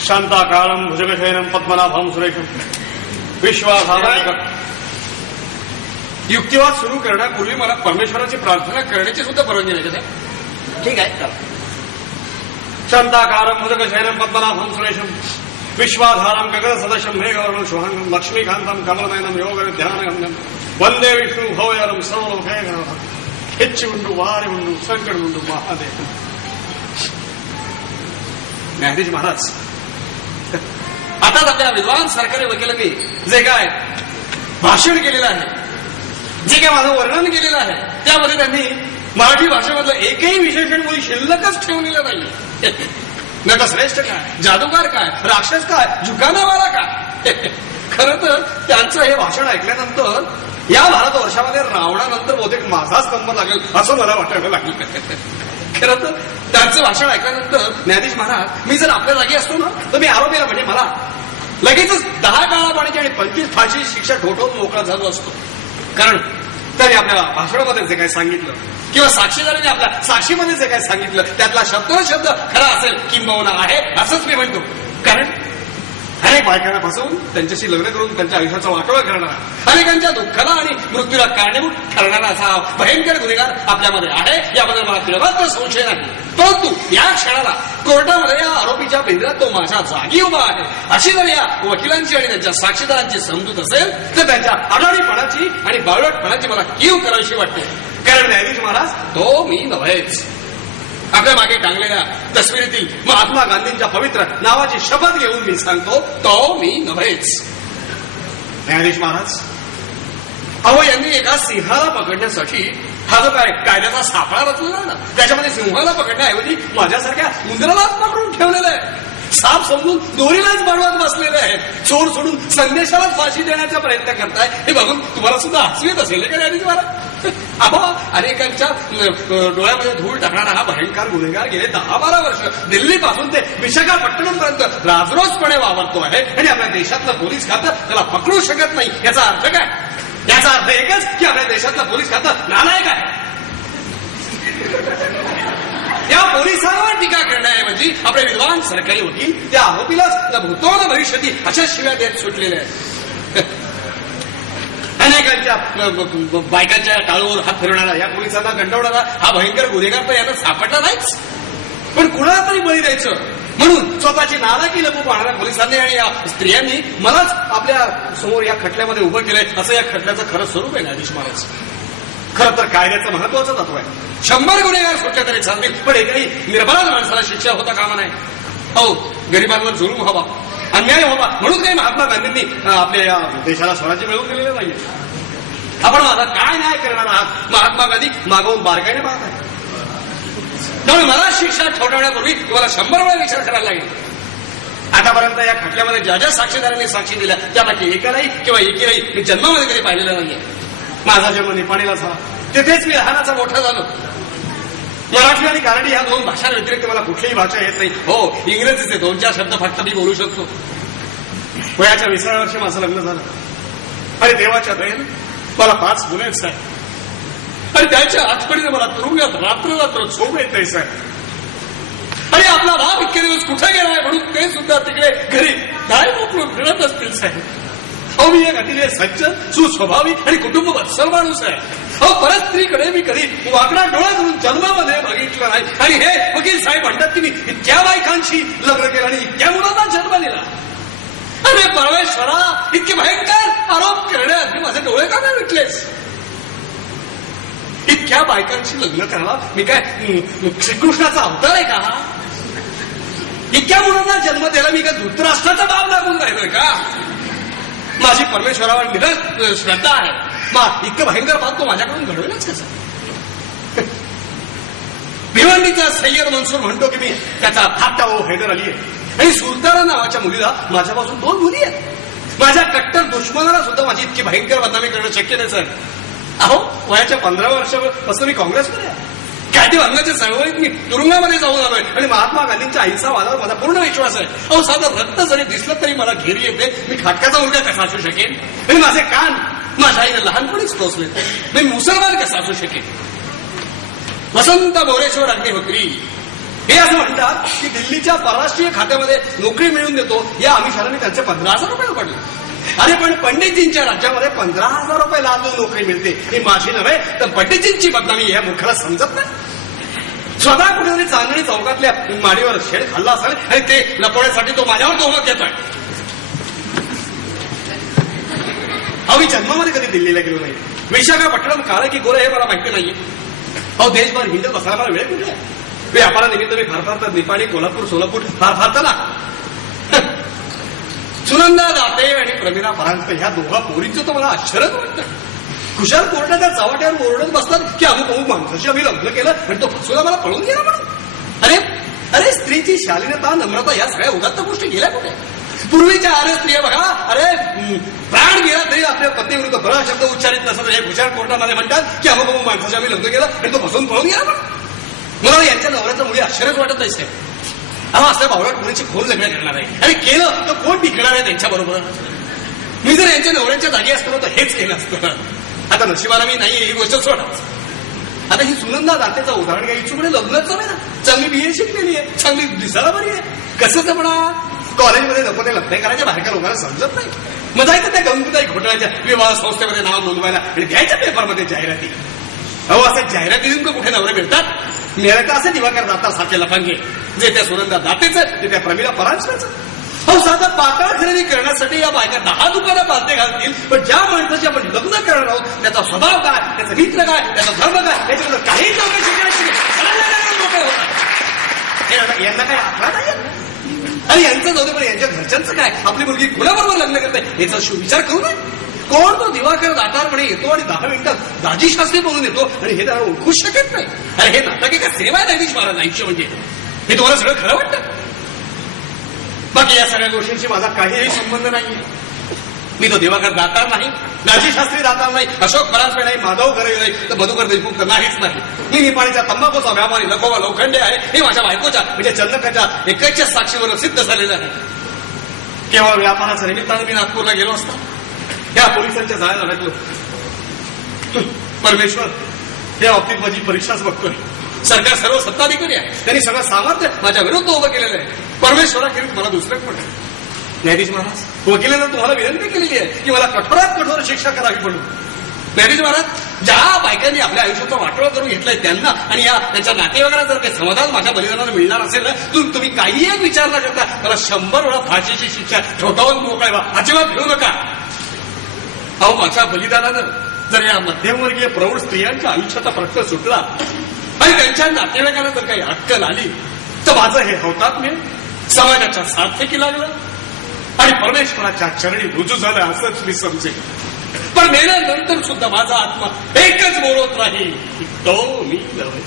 शांताकारं भुजगशयनं पद्मनाभं सुरेशं विश्वाधारं. युक्तिवाद सुरू करण्यापूर्वी मला परमेश्वराची प्रार्थना करण्याची सुद्धा परवानगी नाही का? ठीक आहे. शांताकारं भुजगशयनं पद्मनाभं सुरेशं विश्वाधारं गगन सदृशं मेघवर्णं शुभांगं लक्ष्मीकान्तं कमलनयनं योगविद्यानगम्यं वंदे विष्णु भवयरं सर्वलोकैकनाथं. ಹೆಚ್ಚು ಉಂಡು ವಾರಿ ಉಂಡು ಸಂಕಟ ಉಂಡು ಮಹಾದೇವ. न्यायाधीश महाराज, आताच आपल्या विद्वान सरकारी वकिलांनी जे काय भाषण केलेलं आहे, जे काय माझं वर्णन केलेलं आहे, त्यामध्ये त्यांनी मराठी भाषेमधलं एकही विशेषण मुळी शिल्लकच ठेवलेलं नाही. नटश्रेष्ठ काय, जादूगार काय, राक्षस काय, जुकानावाला काय. खरं तर त्यांचं हे भाषण ऐकल्यानंतर या भारतवर्षामध्ये रावणानंतर बहुतेक माझा स्तंभ लागेल असं मला वाटायला लागलं. खरं तर त्यांचं भाषण ऐकल्यानंतर न्यायाधीश महाराज, मी जर आपल्या जागी असतो ना तर मी आरोपीला म्हणजे मला लगेचच 10 काळापाण्याची आणि 25 फाशी शिक्षा ठोठवून मोकळा झालो असतो. कारण त्यांनी आपल्या भाषणामध्ये जे काही सांगितलं किंवा साक्षीदारांनी आपल्या साक्षीमध्ये जे काही सांगितलं त्यातला शब्द खरा असेल किंबहुना आहे असंच मी म्हणतो. कारण अनेक बायकांना फसवून त्यांच्याशी लग्न करून त्यांच्या आयुष्याचा वाटोळा करणारा, अनेकांच्या दुःखाला आणि मृत्यूला कारणीभूत ठरणारा असा भयंकर गुन्हेगार आपल्यामध्ये आहे याबद्दल मला तिळमात्र संशय नाही. परंतु या क्षणाला कोर्टामध्ये या आरोपीच्या पिंजऱ्यात तो माझ्या जागी उभा आहे अशी जर या वकिलांची आणि त्यांच्या साक्षीदारांची समजूत असेल तर त्यांच्या अडाणीपणाची आणि बावळटपणाची मला कीव करावीशी वाटते. कारण न्यायाधीश महाराज, तो मी नव्हेच. आपल्या मागे टांगलेल्या तस्वीरीतील महात्मा गांधींच्या पवित्र नावाची शपथ घेऊन मी सांगतो, तो मी नव्हेच. न्यायाधीश महाराज, अहो, यांनी एका सिंहाला पकडण्यासाठी हा जो काय कायद्याचा सापळा रचलेला ना, त्याच्यामध्ये सिंहाला पकडण्याऐवजी माझ्यासारख्या उंदरालाच पकडून ठेवलेलं आहे. साप समजून दोरीलाच बाळवत बसलेले आहे. चोर सोडून संदेशालाच फाशी देण्याचा प्रयत्न करताय हे बघून तुम्हाला सुद्धा हसू येत असेल का न्यायाधीश महाराज? अहो, अनेकांच्या डोळ्यामध्ये धूळ टाकणारा हा भयंकर गुन्हेगार गेले 10-12 वर्ष दिल्लीपासून ते विशाखापट्टणमपर्यंत राजरोजपणे वावरतो आहे आणि आपल्या देशातलं पोलीस खातं त्याला पकडू शकत नाही. याचा अर्थ काय? याचा अर्थ एकच की आपल्या देशातलं पोलीस खातं नालायक आहे. या पोलिसांवर टीका करण्याऐवजी आपले विद्वान सरकारी वकील त्या आरोपीलाच भूतो न भविष्यती अशा शिव्या देत सुटलेले आहेत. अनेकांच्या बायकांच्या टाळूवर हात फिरवणारा, या पोलिसांना कंटाळणारा हा भयंकर गुन्हेगार तर यांना सापडला नाहीच. पण कुणाला तरी बळी द्यायचं म्हणून स्वतःची नाराकी लपू पाहणाऱ्या पोलिसांनी आणि या स्त्रियांनी मलाच आपल्या समोर या खटल्यामध्ये उभं केलंय असं या खटल्याचं खरं स्वरूप आहे न्यायाधीश महाराज. खरं तर कायद्याचं महत्वाचं तत्व आहे. 100 गुन्हेगार सुटले तरी चालतील, पण एकही निर्भराध माणसाला शिक्षा होता कामा नाही. हो, गरिबांवर जुलूम व्हावा, अन्याय व्हावा म्हणून काही महात्मा गांधींनी आपल्या या देशाला स्वराज्य मिळवून दिलेलं नाहीये. आपण माझा काय न्याय करणार आहात? महात्मा गांधी मागवून बारकाईने पाहत आहे. त्यामुळे मला शिक्षा ठोठावण्यापूर्वी तुम्हाला 100 वेळा विचार करायला लागेल. आतापर्यंत या खटल्यामध्ये ज्या ज्या साक्षीदारांनी साक्षी दिल्या त्यापैकी एकालाही किंवा एकीलाही मी जन्मामध्ये कधी पाहिलेलं नाहीये. माझा जन्म नेपाळीला झाला, तिथेच मी लहानाचा मोठा झालो. मराठी आणि कानडी ह्या 2 भाषांव्यतिरिक्त मला कुठलीही भाषा येत नाही. हो, इंग्रजीचे 2-4 शब्द फक्त मी बोलू शकतो. वयाच्या 20व्या वर्षी माझं लग्न झालं आणि देवाच्या दयेने मला 5 मुले आहेत साहेब. आणि त्याच्या आठवणीने मला तुरुंगात रात्र झोप येत नाही साहेब. आणि आपला बाप इतके दिवस कुठे गेला आहे म्हणून ते सुद्धा तिकडे घरी काय मोकळून फिरत असतील साहेब. अहो, मी एक अतिशय सज्जन, सुस्वभावी आणि कुटुंब वत्सल माणूस आहे. अहो, परस्त्रीकडे मी कधी वाकडा डोळा करून जन्मामध्ये बघितलं नाही. आणि हे वकील साहेब म्हणतात की मी इतक्या बायकांशी लग्न केलं आणि इतक्या मुलांना जन्म दिला. अरे परमेश्वरा, इतके भयंकर आरोप करण्याआधी माझे डोळे का नाही विटलेस? इतक्या बायकांशी लग्न करायला मी काय श्रीकृष्णाचा अवतार आहे का? इतक्या मुलांना जन्म द्यायला मी काय धृतराष्ट्राचा बाब लागून राहिलोय का? माझी परमेश्वरावर निरंतर श्रद्धा आहे. मग इतकं भयंकर बाब तो माझ्याकडून घडवेलच कसा? भिवंडीचा सय्यद मनसूर म्हणतो की मी त्याचा धाकटा भाऊ हैदर अली आहे आणि सुलताना नावाच्या मुलीला माझ्यापासून 2 मुली आहेत. माझ्या कट्टर दुश्मनाला सुद्धा माझी इतकी भयंकर बदनामी करणं शक्य नाही सर. अहो, वयाच्या 15 वर्षापासून मी काँग्रेसमध्ये आहे. कायदेभंगाच्या चळवळीत मी तुरुंगामध्ये जाऊन आलोय आणि महात्मा गांधींच्या अहिंसावादावर माझा पूर्ण विश्वास आहे. अहो, साधं रक्त जरी दिसलं तरी मला घेरी येते. मी खाटकाचा मुलगा कसा असू शकेन? आणि माझे कान माझ्या आईने लहानपणीच टोचले. मी मुसलमान कसा असू शकेन? वसंत मोरेश्वर अग्निहोत्री हे असं म्हणतात की दिल्लीच्या परराष्ट्रीय खात्यामध्ये नोकरी मिळवून देतो या आमिषाने त्यांचे 15,000 रुपये उकडले. अरे पण पंडितजींच्या राज्यामध्ये 15,000 रुपये लाजून नोकरी मिळते ही माझी नव्हे तर पंडितजींची बदनामी या मुखाला समजत नाही. स्वतः कुठेतरी चांदणी चौकातल्या माडीवर शेड खाल्ला असेल आणि ते लपवण्यासाठी तो माझ्यावर तोहमत घेतोय. मी जन्मामध्ये कधी दिल्लीला गेलो नाही. विशाखापट्टणम काळ की गोरं हे मला माहिती नाहीये. देशभर हिंडत बसायला मला वेळ कुठे. व्यापारानिमित्त मी फार तर निपाणी कोल्हापूर सोलापूर फार तर ना. सुनंदा दाते आणि प्रमिला परांजपे ह्या दोघा पोरींचं तर मला आश्चर्यच वाटतं. खुशाल कोर्टाच्या चव्हाट्यावर ओरडत बसतात की अमुक माणसाशी आम्ही लग्न केलं आणि तो फसवला मला पळून गेला म्हणून. अरे अरे स्त्रीची शालीनता नम्रता या सगळ्या उदात्त गोष्टी गेल्या कुठे. पूर्वीच्या आर्य स्त्रिया बघा अरे प्राण गेला तरी आपल्या पत्नीविरुद्ध बरा शब्द उच्चारित नसत. हे खुशाल कोर्टामध्ये म्हणतात की अमुक माणसाशी आम्ही लग्न केलं आणि तो फसवून पळून गेला म्हणून. मला यांच्या नवऱ्याचं मुली आश्चर्यच वाटत नाही साहेब. असल्या भावड्या मुलीची खोल लग्न करणार आहे आणि केलं तर कोण टिकणार आहे त्यांच्याबरोबर. मी जर यांच्या नवऱ्यांच्या जागी असतो तर हेच केलं असतं. आता नशिबाला मी नाहीये ही गोष्ट सोडा. आता ही सुनंदा दातेचं उदाहरण घ्या. इच्छुकडे लग्नच नाही ना. चांगली बीए शिकलेली आहे चांगली दिसायला बरी आहे. कसं तर म्हणा कॉलेजमध्ये नको ते लग्न करायच्या बाहेरच्या लोकांना समजत नाही. मग जायचं त्या गंगूताई घोटाळ्याच्या विवाह संस्थेमध्ये नाव नोंदवायला आणि द्यायच्या पेपरमध्ये जाहिराती. असं जाहिराती देऊन का कुठे नवरे मिळतात. मिळालं असं दिवाकर दाता सारखे लफंगे जे त्या सुनंदा दातेचं ते त्या प्रमिला परांजपेचं. साधा पातळ खरेदी करण्यासाठी या बायका 10 दुकानं बांधते घालतील. पण ज्या माणसाची आपण लग्न करणार आहोत त्याचा स्वभाव काय त्याचा मित्र काय त्याचा धर्म काय याच्याबद्दल काही चौकशी करायची यांना काय आठवण आहे. आणि यांचं जाऊ दे पण यांच्या घरच्यांचं काय. आपली मुलगी कुणाबरोबर लग्न करते याचा विचार करू नये. कोण तो दिवाकर दातारपणे येतो आणि 10 मिनिटात दाजी शास्त्री बोलून येतो आणि हे त्याला ओळखू शकत नाही. अरे हे नाटक एका सिनेमा आहे जगदीश महाराज आयुष्य म्हणजे. हे तुम्हाला सगळं खरं वाटतं. बाकी या सगळ्या गोष्टींशी माझा काहीही संबंध नाहीये. मी तो दिवाकर दातार नाही दाजी शास्त्री दातार नाही अशोक परांजपे नाही माधव घरे नाही तर मधुकर देशमुख तर नाहीच नाही. मी निपाणीच्या तंबाखूचा व्यापारी लखोबा लोखंडे आहे. हे माझ्या बायकोच्या म्हणजे चंदकाच्या एकाच्या साक्षीवर सिद्ध झालेलं आहे. केवळ व्यापाराच्या निमित्तानं मी नागपूरला गेलो असता या पोलिसांच्या जाळ्याला लागलो. परमेश्वर या बाबतीत माझी परीक्षाच बघतोय. सरकार सर्व सत्ताधिकारी आहे त्यांनी सगळं सामर्थ्य माझ्या विरुद्ध उभं केलेलं आहे. परमेश्वराखेरीज मला दुसरं पण आहे. न्यायाधीश महाराज वकिलांना तुम्हाला विनंती केलेली आहे की मला कठोरात कठोर शिक्षा करावी पडून. न्यायाधीश महाराज ज्या बायकांनी आपल्या आयुष्याचा वाटोळा करून घेतलाय त्यांना आणि या त्यांच्या नातेवाईकांना जर काही समाधान माझ्या बलिदानाला मिळणार असेल ना तुम्ही काही एक विचार न करता मला 100 वेळा फाशीची शिक्षा ठोठावून मोकळा अजिबात घेऊ नका. अहो माझ्या बलिदानानं जर या मध्यमवर्गीय प्रौढ स्त्रियांच्या आयुष्याचा प्रश्न सुटला आणि त्यांच्या नातेवाईकांना जर काही अक्कल आली तर माझं हे हौतात्म्य समाजाच्या सार्थकी लागलं आणि परमेश्वराच्या चरणी रुजू झालं असंच मी समजेल. पण मेल्यानंतर सुद्धा माझा आत्मा एकच बोलत राहील की तो मी नव्हे.